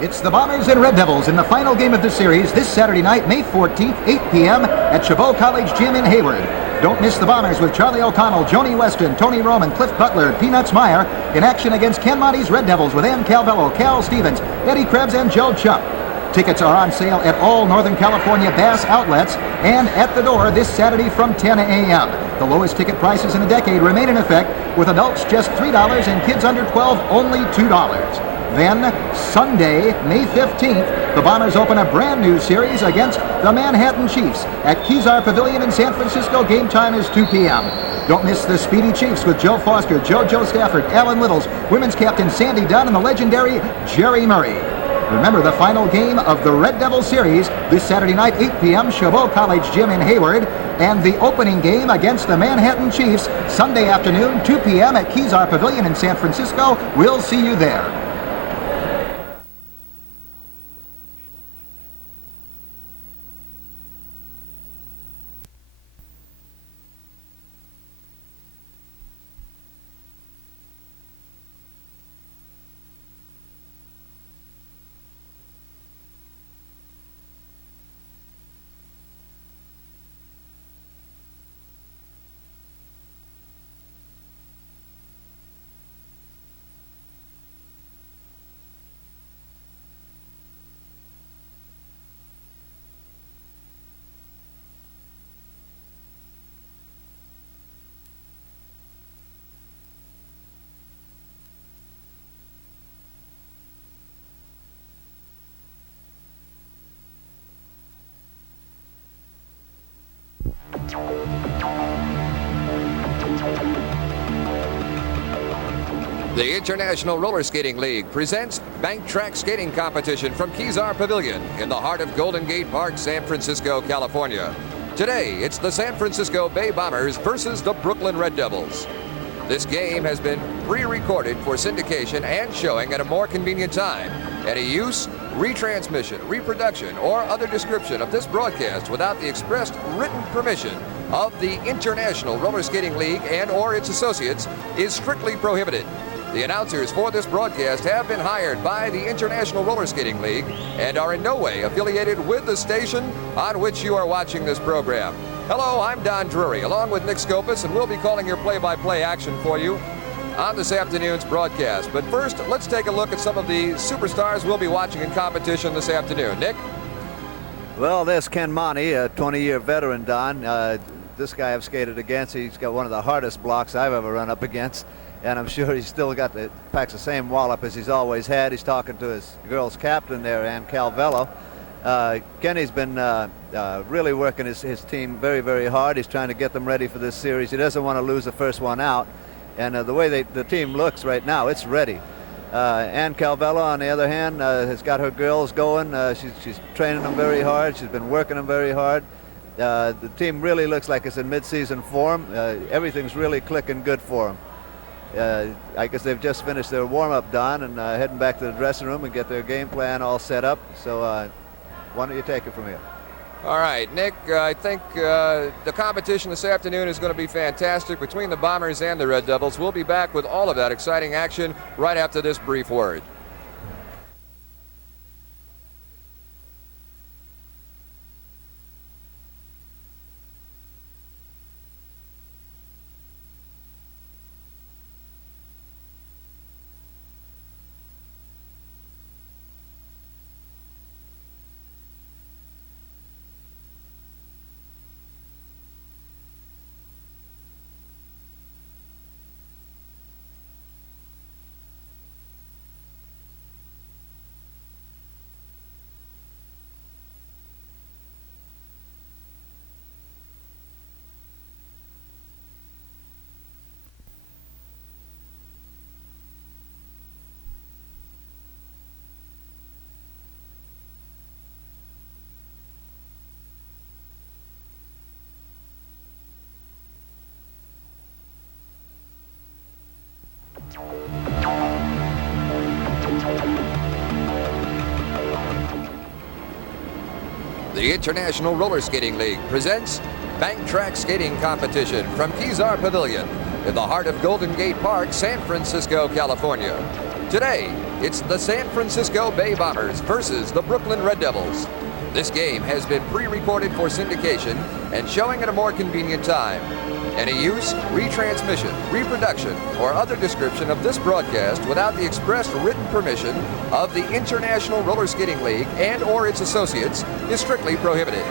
It's the Bombers and Red Devils in the final game of the series this Saturday night, May 14th, 8 p.m. at Chabot College Gym in Hayward. Don't miss the Bombers with Charlie O'Connell, Joni Weston, Tony Roman, Cliff Butler, Peanuts Meyer in action against Ken Monty's Red Devils with Ann Calvello, Cal Stevens, Eddie Krebs, and Joe Chump. Tickets are on sale at all Northern California Bass outlets and at the door this Saturday from 10 a.m. The lowest ticket prices in a decade remain in effect, with adults just $3 and kids under 12 only $2. Then, Sunday, May 15th, the Bombers open a brand new series against the Manhattan Chiefs at Kezar Pavilion in San Francisco. Game time is 2 p.m. Don't miss the Speedy Chiefs with Joe Foster, Joe Stafford, Alan Littles, women's captain Sandy Dunn, and the legendary Jerry Murray. Remember the final game of the Red Devil series this Saturday night, 8 p.m., Chabot College Gym in Hayward, and the opening game against the Manhattan Chiefs Sunday afternoon, 2 p.m. at Kezar Pavilion in San Francisco. We'll see you there. The International Roller Skating League presents Bank Track Skating Competition from Kezar Pavilion in the heart of Golden Gate Park, San Francisco, California. Today, it's the San Francisco Bay Bombers versus the Brooklyn Red Devils. This game has been pre-recorded for syndication and showing at a more convenient time. Any use, retransmission, reproduction, or other description of this broadcast without the expressed written permission of the International Roller Skating League and or its associates is strictly prohibited. The announcers for this broadcast have been hired by the International Roller Skating League and are in no way affiliated with the station on which you are watching this program. Hello, I'm Don Drury, along with Nick Scopus, and we'll be calling your play-by-play action for you on this afternoon's broadcast. But first, let's take a look at some of the superstars we'll be watching in competition this afternoon. Nick? Well, there's Ken Monty, a 20-year veteran, Don. This guy I've skated against, he's got one of the hardest blocks I've ever run up against. And I'm sure he's still packs the same wallop as he's always had. He's talking to his girls' captain there, Ann Calvello. Kenny's been really working his team very, very hard. He's trying to get them ready for this series. He doesn't want to lose the first one out. And the way the team looks right now, it's ready. Ann Calvello, on the other hand, has got her girls going. She's training them very hard. She's been working them very hard. The team really looks like it's in mid-season form. Everything's really clicking good for them. I guess they've just finished their warm-up, Don, and heading back to the dressing room and get their game plan all set up. So why don't you take it from here? All right, Nick, I think the competition this afternoon is going to be fantastic between the Bombers and the Red Devils. We'll be back with all of that exciting action right after this brief word. The International Roller Skating League presents Bank Track Skating Competition from Kezar Pavilion in the heart of Golden Gate Park, San Francisco, California. Today, it's the San Francisco Bay Bombers versus the Brooklyn Red Devils. This game has been pre-recorded for syndication and showing at a more convenient time. Any use, retransmission, reproduction, or other description of this broadcast without the express written permission of the International Roller Skating League and or its associates is strictly prohibited.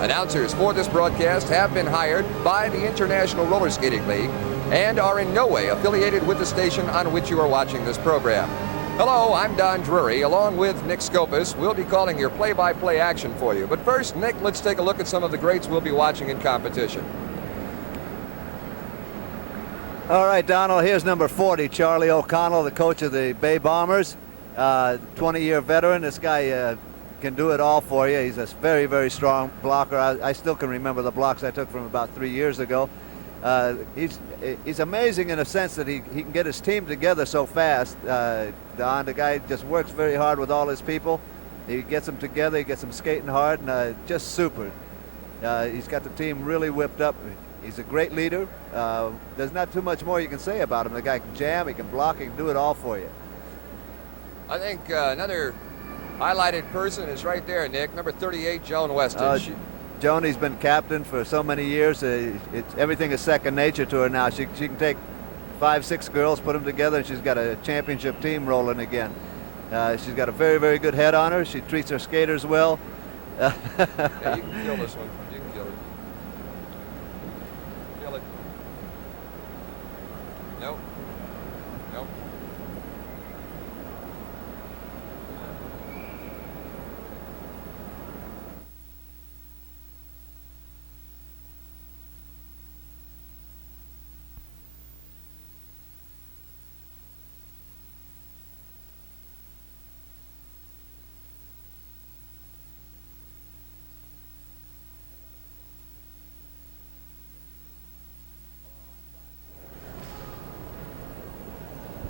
Announcers for this broadcast have been hired by the International Roller Skating League and are in no way affiliated with the station on which you are watching this program. Hello, I'm Don Drury. Along with Nick Scopus, we'll be calling your play-by-play action for you. But first, Nick, let's take a look at some of the greats we'll be watching in competition. All right, Donald, here's number 40, Charlie O'Connell, the coach of the Bay Bombers, 20-year veteran. This guy can do it all for you. He's a very, very strong blocker. I still can remember the blocks I took from about 3 years ago. He's amazing in a sense that he can get his team together so fast. Don, the guy just works very hard with all his people. He gets them together, he gets them skating hard, and just super. He's got the team really whipped up. He's a great leader. There's not too much more you can say about him. The guy can jam, he can block, he can do it all for you. I think another highlighted person is right there, Nick, number 38, Joan Weston. Joni's been captain for so many years. Everything is second nature to her now. She can take 5, 6 girls, put them together, and she's got a championship team rolling again. She's got a very, very good head on her. She treats her skaters well. Yeah, you can kill this one. You can kill it. Kill it. Nope. Nope.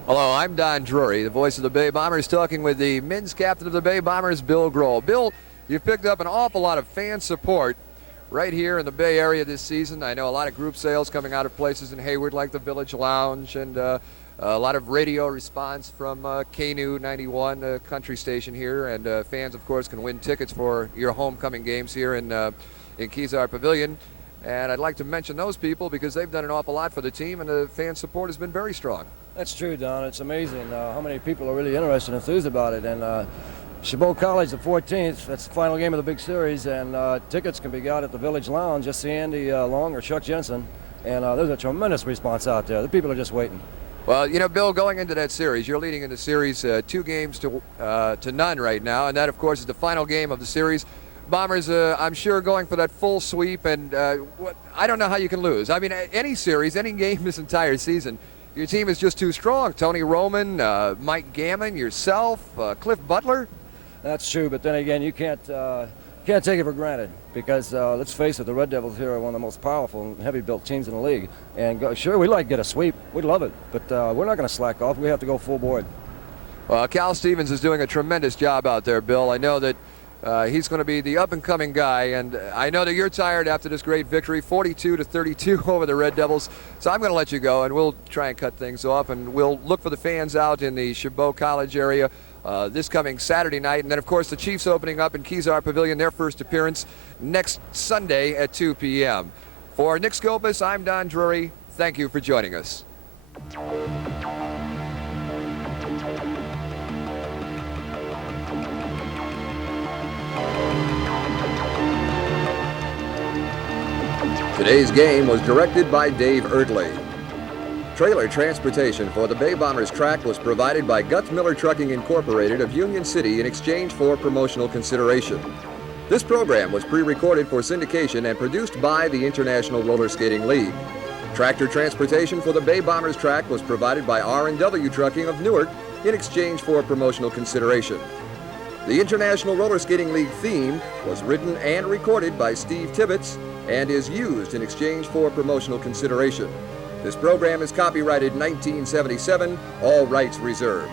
Hello, I'm Don Drury, the voice of the Bay Bombers, talking with the men's captain of the Bay Bombers, Bill Grohl. Bill, you've picked up an awful lot of fan support right here in the Bay Area this season. I know a lot of group sales coming out of places in Hayward like the Village Lounge, and a lot of radio response from KNU 91, a country station here, and fans, of course, can win tickets for your homecoming games here in Kezar Pavilion. And I'd like to mention those people because they've done an awful lot for the team, and the fan support has been very strong. That's true, Don. It's amazing how many people are really interested and enthused about it. And Chabot College, the 14th, that's the final game of the big series, and tickets can be got at the Village Lounge. Just see Andy Long or Chuck Jensen, and there's a tremendous response out there. The people are just waiting. Well, you know, Bill, going into that series, you're leading in the series 2 games to none right now, and that, of course, is the final game of the series. Bombers, I'm sure, going for that full sweep, and I don't know how you can lose. I mean, any series, any game this entire season, your team is just too strong. Tony Roman, Mike Gammon, yourself, Cliff Butler. That's true, but then again, you can't take it for granted because let's face it, the Red Devils here are one of the most powerful and heavy-built teams in the league. And sure, we'd like to get a sweep. We'd love it, but we're not going to slack off. We have to go full board. Cal Stevens is doing a tremendous job out there, Bill. I know that he's going to be the up-and-coming guy, and I know that you're tired after this great victory, 42-32 over the Red Devils. So I'm going to let you go, and we'll try and cut things off, and we'll look for the fans out in the Chabot College area this coming Saturday night. And then, of course, the Chiefs opening up in Kezar Pavilion, their first appearance next Sunday at 2 p.m. For Nick Scopus, I'm Don Drury. Thank you for joining us. Today's game was directed by Dave Erdley. Trailer transportation for the Bay Bombers track was provided by Guts Miller Trucking Incorporated of Union City in exchange for promotional consideration. This program was pre-recorded for syndication and produced by the International Roller Skating League. Tractor transportation for the Bay Bombers track was provided by R&W Trucking of Newark in exchange for promotional consideration. The International Roller Skating League theme was written and recorded by Steve Tibbetts and is used in exchange for promotional consideration. This program is copyrighted 1977, all rights reserved.